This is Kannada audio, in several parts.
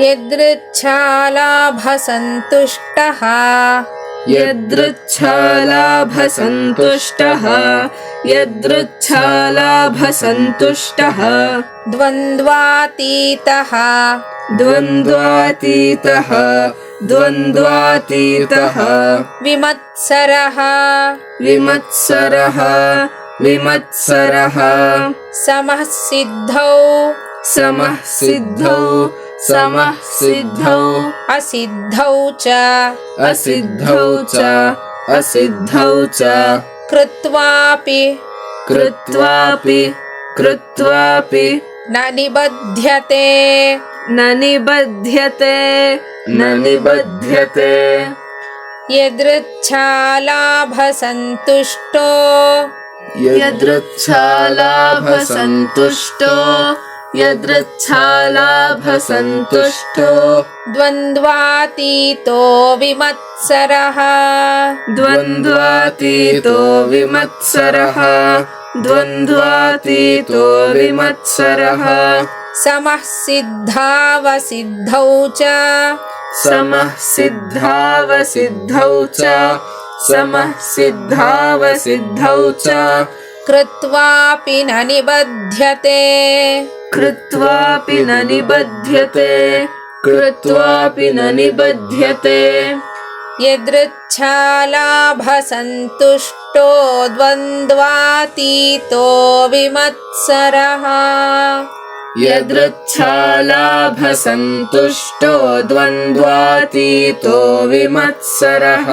यदृच्छालाभसन्तुष्टः। यदृच्छालाभसन्तुष्टः। यदृच्छालाभसन्तुष्टः। द्वन्द्वातीतः। द्वन्द्वातीतः। द्वन्द्वातीतः। विमत्सरः। विमत्सरः। विमत्सरः। समः सिद्धौ। समः सिद्धौ समः सिद्धौ असिद्धौ च। असिद्धौ च। असिद्धौ च। कृत्वापि। कृत्वापि। कृत्वापि। न निबध्यते। न निबध्यते। न निबध्यते। यदृच्छालाभसन्तुष्टो। यदृच्छालाभसन्तुष्टो यदृच्छालाभसन्तुष्टो द्वन्द्वातीतो विमत्सरः। द्वन्द्वातीतो विमत्सरः। द्वन्द्वातीतो विमत्सरः। समः सिद्धावसिद्धौ च। समः सिद्धावसिद्धौ च। समः सिद्धावसिद्धौ च। कृत्वापि न निबध्यते कृत्वापि न निबध्यते। कृत्वापि न निबध्यते। यदृच्छालाभसन्तुष्टो द्वन्द्वातीतो विमत्सरः। यदृच्छालाभसन्तुष्टो द्वन्द्वातीतो विमत्सरः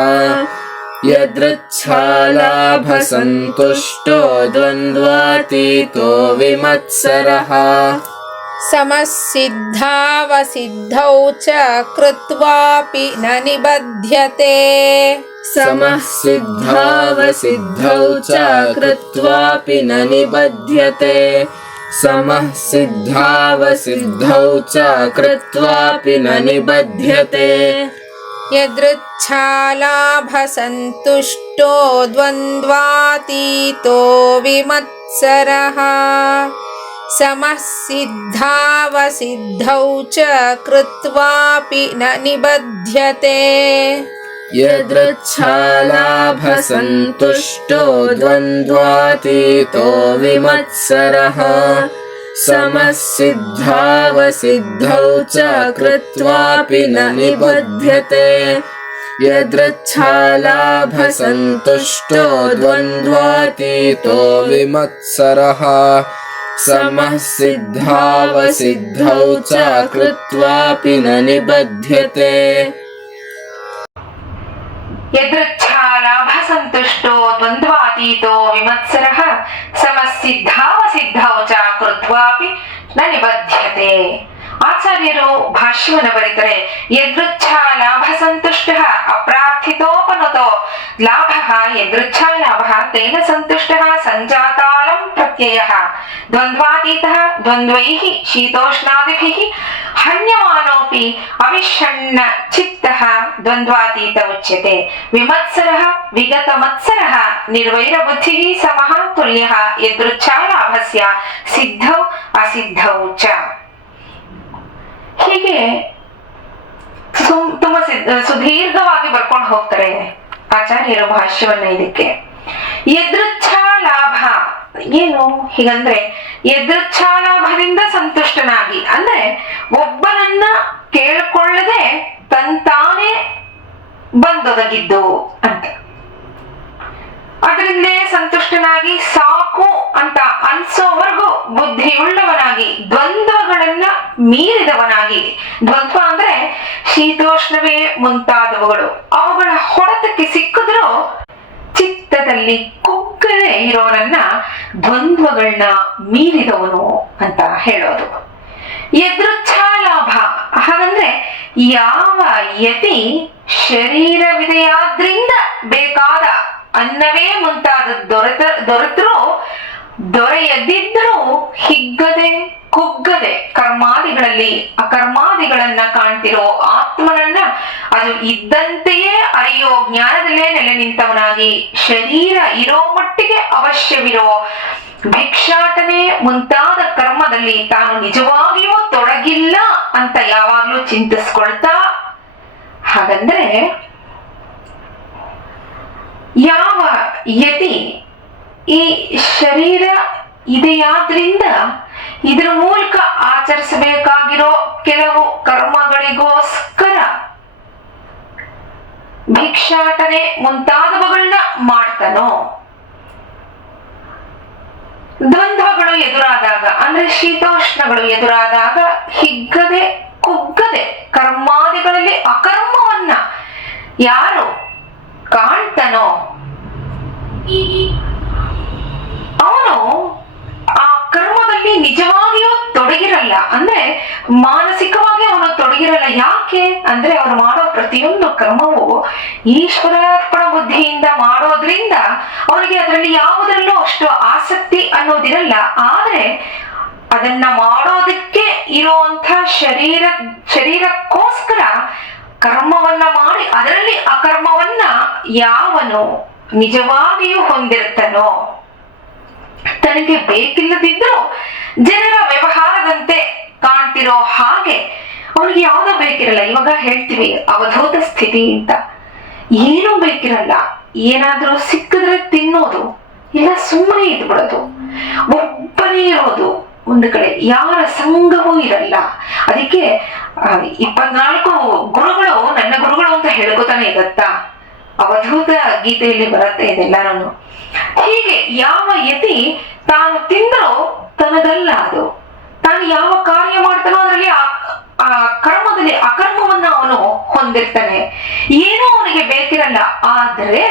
यदृच्छालाभसन्तुष्टो द्वन्द्वातीतो विमत्सरः। समः सिद्धावसिद्धौ च कृत्वापि न निबध्यते। समः सिद्धावसिद्धौ च कृत्वापि न निबध्यते। समः सिद्धावसिद्धौ च कृत्वापि न निबध्यते यदृच्छालाभसन्तुष्टो द्वन्द्वातीतो विमत्सरः। समः सिद्धावसिद्धौ च कृत्वापि न निबध्यते। यदृच्छालाभसन्तुष्टो द्वन्द्वातीतो विमत्सरः समसिद्धावसिद्धौ च कृत्वापि न निबध्यते। यदृच्छालाभसन्तुष्टो द्वन्द्वातीतो विमत्सरः। समसिद्धावसिद्धौ च कृत्वापि न निबध्यते। यदृच्छालाभसन्तुष्टो द्वन्द्वातीतो विमत्सरः। समसिद्धा क्वापि न निबध्यते। ಆಚಾರ್ಯರು ಭಾಷ್ಯವನ್ನು ಬರೀತಾರೆ ಯದೃಚ್ಛಾ ಲಾಭ ಸಂತುಷ್ಟ ಅಪ್ರಾರ್ಥಿತೋಪನುತೋ, ಲಾಭ ಯದೃಚ್ಛಾ ಲಾಭ ತೇನ ಸಂತುಷ್ಟ ಸಂಜಾತಾಲಂ ಪ್ರತ್ಯಯ. ದ್ವಂದ್ವಾತೀತ ದ್ವಂದ್ವೈ ಶೀತೋಷ್ಣಾದಿಭಿ ಹನ್ಯಮಾನೋಪಿ ಅವಿಷಣ್ಣ ಚಿತ್ತ ದ್ವಂದ್ವಾತೀತ ಉಚ್ಯತೆ. ವಿಮತ್ಸರ ವಿಗತ ಮತ್ಸರ ನಿರ್ವೈರ ಬುದ್ಧಿ ಸಮಃ ತುಲ್ಯ ಯದೃಚ್ಛಾ ಲಾಭಸ್ಯ ಸಿದ್ಧೌ ಅಸಿದ್ಧೌ ಚ. ಹೀಗೆ ತುಂಬಾ ಸುದೀರ್ಘವಾಗಿ ಬರ್ಕೊಂಡು ಹೋಗ್ತಾರೆ ಆಚಾರ್ಯರ ಭಾಷ್ಯವನ್ನ ಇದಕ್ಕೆ. ಎದೃಚ್ಛಾ ಲಾಭ ಏನು? ಹೀಗಂದ್ರೆ ಎದೃಚ್ಛಾ ಲಾಭದಿಂದ ಸಂತುಷ್ಟನಾಗಿ. ಅಂದ್ರೆ ಒಬ್ಬನನ್ನ ಕೇಳ್ಕೊಳ್ಳದೆ ತಂತಾನೇ ಬಂದೊದಗಿದ್ದು ಅಂತ. ಅದರಿಂದಲೇ ಸಂತುಷ್ಟನಾಗಿ ಸಾಕು ಅಂತ ಅನ್ಸೋವರೆಗೂ ಬುದ್ಧಿಯುಳ್ಳವನಾಗಿ, ದ್ವಂದ್ವಗಳನ್ನ ಮೀರಿದವನಾಗಿ. ದ್ವಂದ್ವ ಅಂದ್ರೆ ಶೀತೋಷ್ಣವೇ ಮುಂತಾದವುಗಳು. ಅವುಗಳ ಹೊಡೆತಕ್ಕೆ ಸಿಕ್ಕಿದ್ರೂ ಚಿತ್ತದಲ್ಲಿ ಕುಗ್ಗದೆ ಇರೋರನ್ನ ದ್ವಂದ್ವಗಳನ್ನ ಮೀರಿದವನು ಅಂತ ಹೇಳೋದು. ಯದೃಚ್ಛಾಲಾಭ ಹಾಗಂದ್ರೆ ಯಾವ ಯತಿ ಶರೀರವಿದೆಯಾದ್ರಿಂದ ಬೇಕಾದ ಅನ್ನವೇ ಮುಂತಾದ ದೊರೆತ, ದೊರೆತರೂ, ದೊರೆಯದಿದ್ದರೂ ಹಿಗ್ಗದೆ, ಕುಗ್ಗದೆ ಕರ್ಮಾದಿಗಳಲ್ಲಿ ಅಕರ್ಮಾದಿಗಳನ್ನ ಕಾಣ್ತಿರೋ ಆತ್ಮನನ್ನ ಅದು ಇದ್ದಂತೆಯೇ ಅರಿಯೋ ಜ್ಞಾನದಲ್ಲೇ ನೆಲೆ ನಿಂತವನಾಗಿ ಶರೀರ ಇರೋ ಮಟ್ಟಿಗೆ ಅವಶ್ಯವಿರೋ ಭಿಕ್ಷಾಟನೆ ಮುಂತಾದ ಕರ್ಮದಲ್ಲಿ ತಾನು ನಿಜವಾಗಿಯೂ ತೊಡಗಿಲ್ಲ ಅಂತ ಯಾವಾಗ್ಲೂ ಚಿಂತಿಸ್ಕೊಳ್ತಾ? ಹಾಗಂದ್ರೆ ಯಾವ ಯತಿ ಈ ಶರೀರ ಇದೆಯಾದ್ರಿಂದ ಇದರ ಮೂಲಕ ಆಚರಿಸಬೇಕಾಗಿರೋ ಕೆಲವು ಕರ್ಮಗಳಿಗೋಸ್ಕರ ಭಿಕ್ಷಾಟನೆ ಮುಂತಾದವುಗಳನ್ನ ಮಾಡ್ತಾನೋ? ದ್ವಂದ್ವಗಳು ಎದುರಾದಾಗ, ಅಂದ್ರೆ ಶೀತೋಷ್ಣಗಳು ಎದುರಾದಾಗ ಹಿಗ್ಗದೆ, ಕುಗ್ಗದೆ ಕರ್ಮಾದಿಗಳಲ್ಲಿ ಅಕರ್ಮವನ್ನ ಯಾರು ಕಾಣ್ತಾನೋ? ಅವನು ಆ ಕರ್ಮದಲ್ಲಿ ನಿಜವಾಗಿಯೂ ತೊಡಗಿರಲ್ಲ. ಅಂದ್ರೆ ಮಾನಸಿಕವಾಗಿ ಅವನು ತೊಡಗಿರಲ್ಲ. ಯಾಕೆ? ಅಂದ್ರೆ ಅವನು ಮಾಡೋ ಪ್ರತಿಯೊಂದು ಕ್ರಮವು ಈಶ್ವರಾರ್ಪಣ ಬುದ್ಧಿಯಿಂದ ಮಾಡೋದ್ರಿಂದ ಅವನಿಗೆ ಅದರಲ್ಲಿ ಯಾವುದರಲ್ಲೂ ಅಷ್ಟು ಆಸಕ್ತಿ ಅನ್ನೋದಿರಲ್ಲ. ಆದ್ರೆ ಅದನ್ನ ಮಾಡೋದಕ್ಕೆ ಇರುವಂತ ಶರೀರ, ಶರೀರಕ್ಕೋಸ್ಕರ ಕರ್ಮವನ್ನ ಮಾಡಿ, ಅದರಲ್ಲಿ ಅಕರ್ಮವನ್ನ ಯಾವನು ನಿಜವಾಗಿಯೂ ಹೊಂದಿರ್ತಾನೋ, ತನಗೆ ಬೇಕಿಲ್ಲದಿದ್ದರೂ ಜನರ ವ್ಯವಹಾರದಂತೆ ಕಾಣ್ತಿರೋ ಹಾಗೆ ಅವನಿಗೆ ಯಾವುದೋ ಬೇಕಿರಲ್ಲ. ಇವಾಗ ಹೇಳ್ತೀವಿ, ಅವಧೂತ ಸ್ಥಿತಿ ಅಂತ. ಏನೂ ಬೇಕಿರಲ್ಲ. ಏನಾದ್ರೂ ಸಿಕ್ಕಿದ್ರೆ ತಿನ್ನೋದು, ಇಲ್ಲ ಸುಮ್ಮನೆ ಇದ್ಬಿಡೋದು. ಒಬ್ಬನೇ ಇರೋದು ಒಂದು ಕಡೆ, ಯಾರ ಸಂಘವೂ ಇರಲ್ಲ. ಅದಕ್ಕೆ ಇಪ್ಪತ್ನಾಲ್ಕು ಗುರುಗಳು ನನ್ನ ಗುರುಗಳು ಅಂತ ಹೇಳ್ಕೊತಾನೆ ಗೊತ್ತಾ ಅವಧೂತ ಗೀತೆಯಲ್ಲಿ ಬರುತ್ತೆ ಇದೆಲ್ಲರೂ ಹೀಗೆ ಯಾವ ಯತಿ ತಾನು ತಿಂದರೂ ತನಗಲ್ಲ ಅದು. ತಾನು ಯಾವ ಕಾರ್ಯ ಮಾಡ್ತಾನೋ ಅದರಲ್ಲಿ ಆ ಕರ್ಮದಲ್ಲಿ ಅಕರ್ಮವನ್ನ ಅವನು ಹೊಂದಿರ್ತಾನೆ. ಏನೋ ಅವನಿಗೆ ಬೇಕಿರಲ್ಲ. ಆದ್ರೆ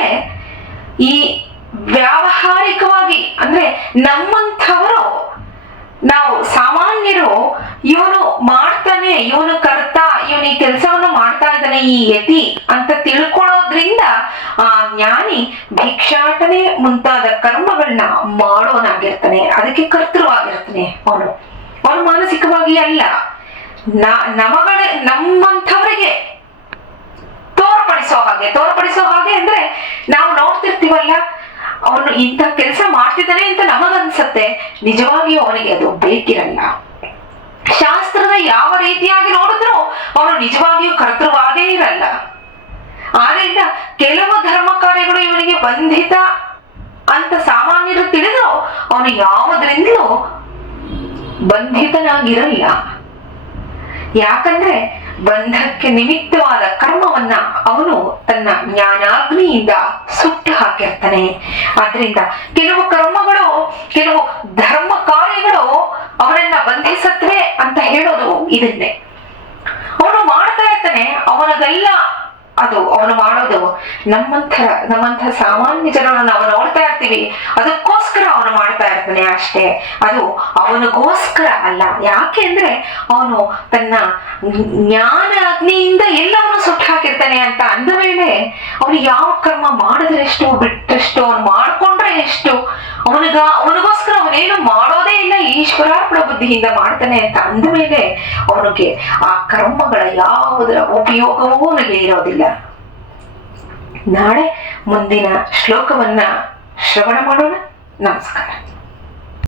ಈ ವ್ಯಾವಹಾರಿಕವಾಗಿ ಅಂದ್ರೆ ನಮ್ಮಂಥವರು ನಾವು ಸಾಮಾನ್ಯರು ಇವನು ಮಾಡ್ತಾನೆ, ಇವನು ಕರ್ತ, ಇವನು ಈ ಕೆಲಸವನ್ನು ಮಾಡ್ತಾ ಇದ್ದಾನೆ ಈ ಯತಿ ಅಂತ ತಿಳ್ಕೊಳ್ಳೋದ್ರಿಂದ ಆ ಜ್ಞಾನಿ ಭಿಕ್ಷಾಟನೆ ಮುಂತಾದ ಕರ್ಮಗಳನ್ನ ಮಾಡೋನಾಗಿರ್ತಾನೆ. ಅದಕ್ಕೆ ಕರ್ತೃವಾಗಿರ್ತಾನೆ ಅವನು. ಅವನು ಮಾನಸಿಕವಾಗಿ ಅಲ್ಲ. ನಮಗಳ, ನಮ್ಮಂಥವರಿಗೆ ತೋರ್ಪಡಿಸೋ ಹಾಗೆ. ತೋರ್ಪಡಿಸೋ ಹಾಗೆ ಅಂದ್ರೆ ನಾವು ನೋಡ್ತಿರ್ತೀವಲ್ಲ ಅವನು ಇಂಥ ಕೆಲಸ ಮಾಡ್ತಿದ್ದಾನೆ ಅಂತ ನಮಗನ್ಸತ್ತೆ. ನಿಜವಾಗಿಯೂ ಅವನಿಗೆ ಅದು ಬೇಕಿರಲ್ಲ. ಶಾಸ್ತ್ರದ ಯಾವ ರೀತಿಯಾಗಿ ನೋಡಿದ್ರು ಅವನು ನಿಜವಾಗಿಯೂ ಕರ್ತೃವಾಗೇ ಇರಲ್ಲ. ಆದ್ರಿಂದ ಕೆಲವು ಧರ್ಮ ಕಾರ್ಯಗಳು ಇವನಿಗೆ ಬಂಧಿತ ಅಂತ ಸಾಮಾನ್ಯರು ತಿಳಿದ್ರು ಅವನು ಯಾವುದರಿಂದಲೂ ಬಂಧಿತನಾಗಿರಲ್ಲ. ಯಾಕಂದ್ರೆ ಬಂಧಕ್ಕೆ ನಿಮಿತ್ತವಾದ ಕರ್ಮವನ್ನ ಅವನು ತನ್ನ ಜ್ಞಾನಾಗ್ನಿಯಿಂದ ಸುಟ್ಟು ಹಾಕಿರ್ತಾನೆ. ಆದ್ರಿಂದ ಕೆಲವು ಕರ್ಮಗಳು, ಕೆಲವು ಧರ್ಮ ಕಾರ್ಯಗಳು ಅವನನ್ನ ಬಂಧಿಸತ್ವೆ ಅಂತ ಹೇಳೋದು ಇದನ್ನೇ. ಅವನು ಮಾಡ್ತಾ ಇರ್ತಾನೆ ಅವನದೆಲ್ಲ ಅದು ಅವನು ಮಾಡೋದು. ನಮ್ಮಂಥ ನಮ್ಮಂಥ ಸಾಮಾನ್ಯ ಜನರನ್ನು ನಾವು ನೋಡ್ತಾ ಇರ್ತೀವಿ. ಅದಕ್ಕೋಸ್ಕರ ಅವನು ಮಾಡ್ತಾ ಇರ್ತಾನೆ ಅಷ್ಟೇ. ಅದು ಅವನಿಗೋಸ್ಕರ ಅಲ್ಲ. ಯಾಕೆ ಅಂದ್ರೆ ಅವನು ತನ್ನ ಜ್ಞಾನ ಅಗ್ನಿಯಿಂದ ಎಲ್ಲವನ್ನು ಸುಟ್ಟು ಹಾಕಿರ್ತಾನೆ ಅಂತ ಅಂದ ಮೇಲೆ ಅವನು ಯಾವ ಕರ್ಮ ಮಾಡಿದ್ರೆ ಎಷ್ಟು ಬಿಟ್ಟಷ್ಟು ಅವನು ಮಾಡ್ಕೊಂಡ್ರೆ ಎಷ್ಟು ಅವನಿಗ, ಅವನಿಗೋಸ್ಕರ ಅವನೇನು ಮಾಡೋದೇ ಇಲ್ಲ, ಈಶ್ವರಾರ್ಪಣ ಬುದ್ಧಿಯಿಂದ ಮಾಡ್ತಾನೆ ಅಂತ ಅಂದ ಮೇಲೆ ಅವನಿಗೆ ಆ ಕರ್ಮಗಳ ಯಾವುದರ ಉಪಯೋಗವೂ ಅವನಿಗೆ ಇರೋದಿಲ್ಲ. ನಾಳೆ ಮುಂದಿನ ಶ್ಲೋಕವನ್ನ ಶ್ರವಣ ಮಾಡೋಣ. ನಮಸ್ಕಾರ.